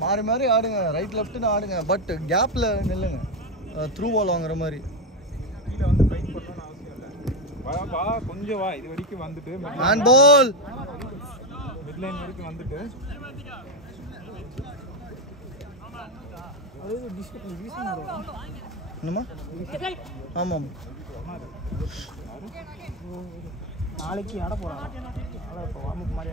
மாறி மாறி ஆடுங்க, ரைட் லெஃப்ட்னு ஆடுங்க, பட் கேப்பில் நில்லுங்க, த்ரூ பால் வாங்குற மாதிரி. கீழே வந்து ஃபைட் பண்ணணும்னு அவசியம் இல்லை. வா கொஞ்சம் வா, இது வரைக்கும் வந்துட்டு ஹேண்ட் பால் மிட் லைன் வரைக்கும் வந்துட்டு என்னம்மா? ஆமாம், நாளைக்கு ஆட போறாங்க. இப்போ வார்ம் அப் மாதிரி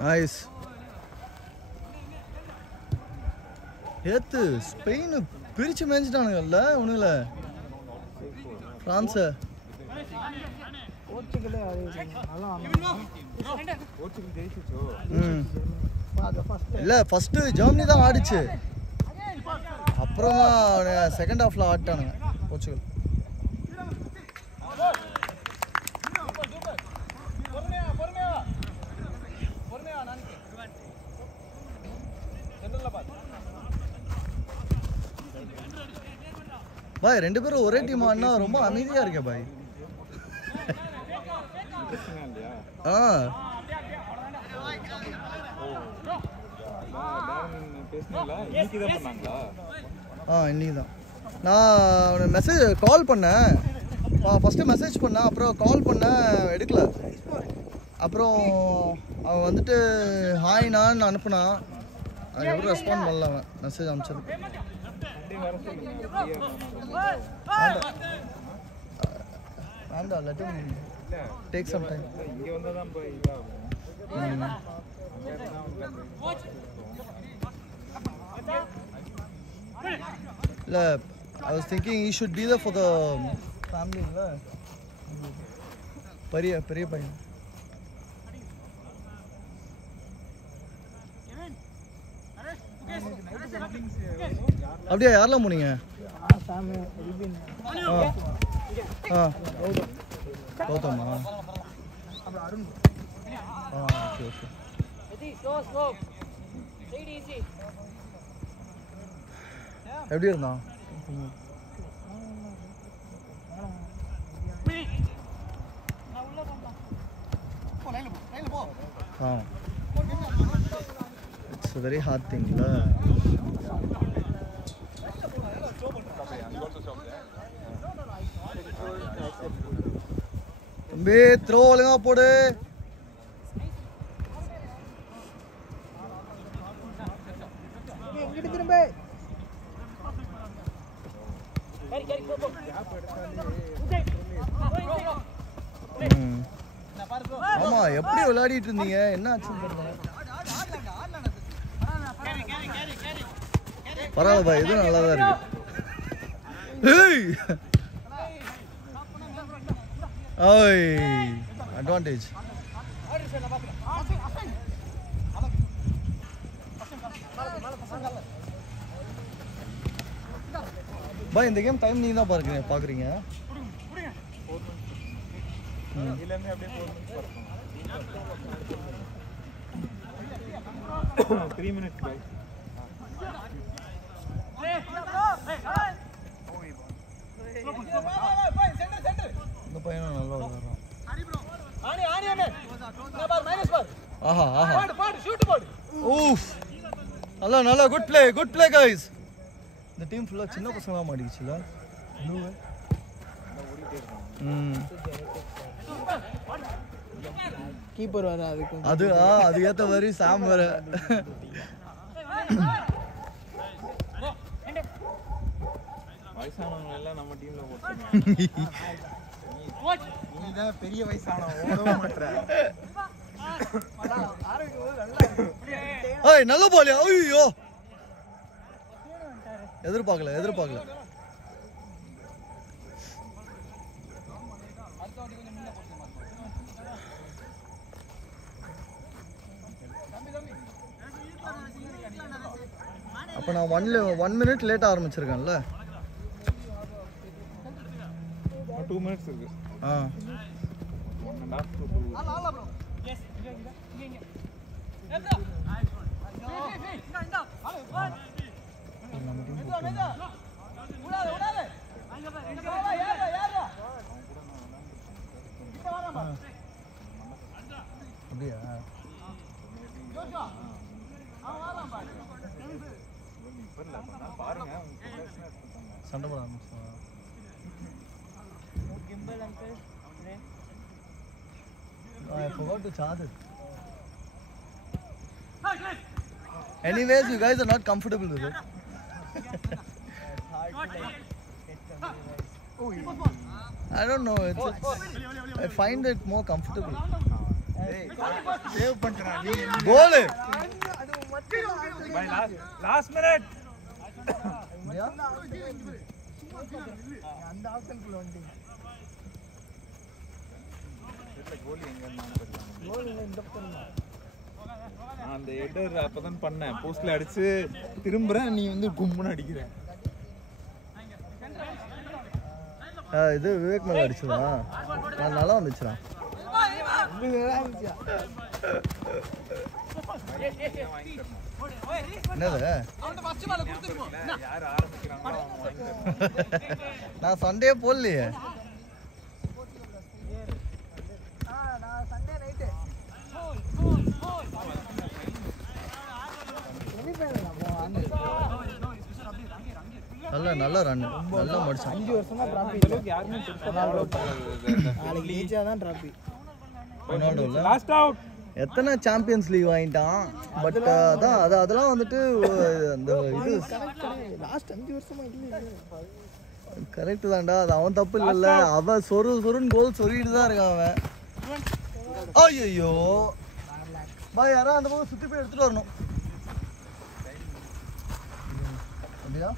நைஸ். ஏத்து ஸ்பெயின் பிரிச்சு மேய்ச்சிட்டானுங்கல்ல ஒண்ணுல பிரான்ஸ. போர்ச்சுகலே நல்லா போர்ச்சுகல் ஜெயிச்சிச்சோ. இல்ல ஃபர்ஸ்ட் ஜெர்மனி தான் ஆடிச்சு, அப்புறமா செகண்ட் ஹாஃப்ல ஆட்டானுங்க போர்ச்சுகல். பாய் ரெண்டு பேரும் ஒரே டீம் ஆடினா ரொம்ப அமைதியா இருக்கே பாய். இன்னைக்கு தான் நான் மெசேஜ் கால் பண்ணேன், ஃபஸ்ட்டு மெசேஜ் பண்ணேன், அப்புறம் கால் பண்ணேன் எடுக்கல. அப்புறம் அவன் வந்துட்டு ஹாய் நான் அனுப்புனான், அது எவ்வளோ ரெஸ்பாண்ட் பண்ணல அவன் மெசேஜ் அனுப்பிச்சது. வேண்டாம், let him take some time. இங்க வந்தா தான் போய் இல்ல I was thinking he should be there for the family இல்ல, பெரிய பையன். அப்படியே யாரெல்லாம் போனீங்க? கௌதமா? Okay okay. எப்படி இருந்தான்? It's a very hard thing la. தம்பி த்ரோ ஒழுங்கா போடு. எங்கிட்டு திரும்ப ஆமா எப்படி விளையாடிட்டு இருந்தீங்க, என்ன ஆச்சுன்னு தெரியல. பரவாயில்ல பாய், இதுவும் நல்லா தான் இருக்கு. ஓய் அட்வான்டேஜ். பாய் இந்த கேம் டைம் நீங்க தான் பாக்குறீங்க. இல்லைன்னு அப்படியே 3 minutes பாய். இந்த பையனும் நல்லா விளையாடுறான். ஆஹா ஆஹா ஊஃப் நல்லா நல்லா குட் ப்ளே गाइस. இந்த டீம் ஃபுல்லா சின்ன பசங்களா மாட்டிக்கிச்சுல. கீப்பர் வர அதுக்கு அது ஏத்த மாதிரி சாம் வர. வயசானவங்க எல்லாம் நம்ம டீம்ல போட்டு நீ தான் பெரிய வயசானவன் ஓடவே மாட்டற. ஏய் நல்ல பால். ஐயோ எதிர்பார்க்கல. அப்ப நான் 1 minute லேட்டா ஆரம்பிச்சிருக்கேன்ல. 2 minutes இருக்கு. 1.5 to 2. அப்படியா பாருங்க சண்டை போட ஆரம்பிச்சா. I forgot to charge it. Anyways, you guys are not comfortable with it. I don't know. I find it more comfortable. Save பண்றா நீ. Goal. By last minute. அந்த ஆப்ஷனுக்குள்ள வந்து கோலி எங்க இருந்தான்னு கோல் இந்த பக்கம் நான் அந்த ஹெடர் அப்பதான் பண்ணேன். போஸ்ட்ல அடிச்சு திரும்புறேன், நீ வந்து கும்முன்னு அடிக்கிற. இது விவேக் மேல அடிச்சதா? நான் நல்லா வந்துச்சுடா. என்னது யார் ஆரம்பிக்கிறாங்களோ அவங்க வாங்கிக்கிறாங்க. நான் சண்டே போடலையே. நான் சண்டே நைட்டு நல்ல ரன் நல்லா முடிச்சான். 5 வருஷமா டிராபி யாருமே நாளைக்கு ஜெயிச்சா தான் டிராபி. ரொனால்டோல லாஸ்ட் அவுட். எத்தனை சாம்பியன்ஸ் லீக் வாங்கிட்டான். பட் அதான் அதெல்லாம் வந்துட்டு அந்த இது லாஸ்ட் 5 வருஷமா இல்ல. கரெக்ட் தான்டா. அது அவன் தப்பு இல்லைல்ல. அவன் சொருன்னு கோல் சொருகிட்டு தான் இருக்கான் அவன். ஐயோ பாய் யாரா அந்த பக்கம் சுற்றி போய் எடுத்துட்டு வரணும். அப்படியா